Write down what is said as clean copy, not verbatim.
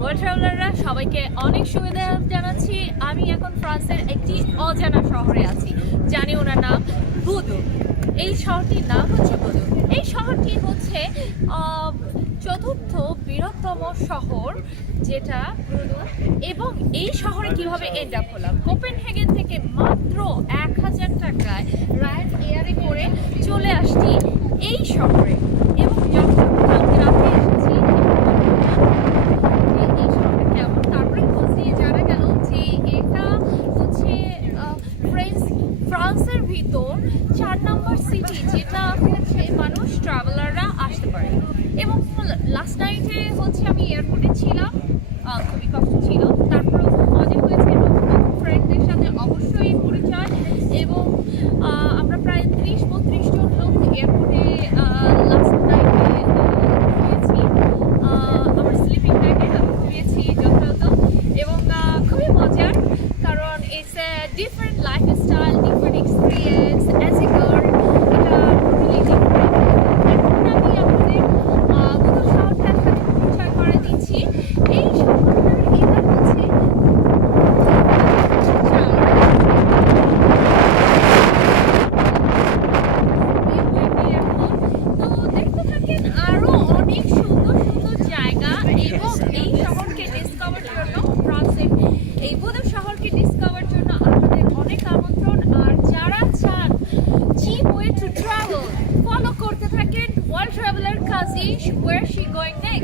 World ট্রাভেলাররা সবাইকে অনেক সুবিধা জানাচ্ছি। আমি এখন ফ্রান্সের একটি অজানা শহরে আছি, জানি ওনার নাম বুদু। এই শহরটির নাম হচ্ছে বুদু। এই শহরটি হচ্ছে চতুর্থ বৃহত্তম শহর, যেটা বুদু। এবং এই শহরে কিভাবে এন্ড আপ হলাম, কোপেনহেগেন থেকে মাত্র 1000 টাকায় রায়ান এয়ারে করে চলে আসছি এই শহরে। এবং যখন কালকে রাতে এসেছি এই শহরটা কেমন, তারপরে খোঁজ নিয়ে জানা গেল যে এটা হচ্ছে ফ্রান্সের ভিতর 4 নম্বর সিটি, যেটা হচ্ছে মানুষ ট্রাভেলাররা আসতে পারে। এবং লাস্ট নাইটে হচ্ছে আমি এয়ারপোর্টে ছিলাম, খুবই কষ্ট ছিল, তারপরে খুব মজা হয়েছে, নতুন ফ্রেন্ডদের সাথে অবশ্যই পরিচয়। এবং আমরা প্রায় 30-32 জন লোক এয়ারপোর্টে লাস্ট নাইটে ঘুমিয়েছি, আমার স্লিপিং ব্যাগে ঘুমিয়েছি যথাযথ। এবং খুবই মজার, কারণ it's a different lifestyle, different experience as a girl. এটা টোটালি ডিফারেন্ট। এখন আমি আপনাদের বুদু শহরটার সাথে পরিচয় করে দিচ্ছি। এই শহরটার এটা হচ্ছে তো দেখতে থাকেন আরো অনেক সুন্দর সুন্দর জায়গা। এবং এই শহরকে ডিসকভার জন্য, ফ্রান্সের এই বুদু শহরকে ডিসকভার জন্য আপনাদের অনেক আমন্ত্রণ। আর যারা চান cheap way to travel, follow করতে থাকেন world traveller Kazi, where she going next.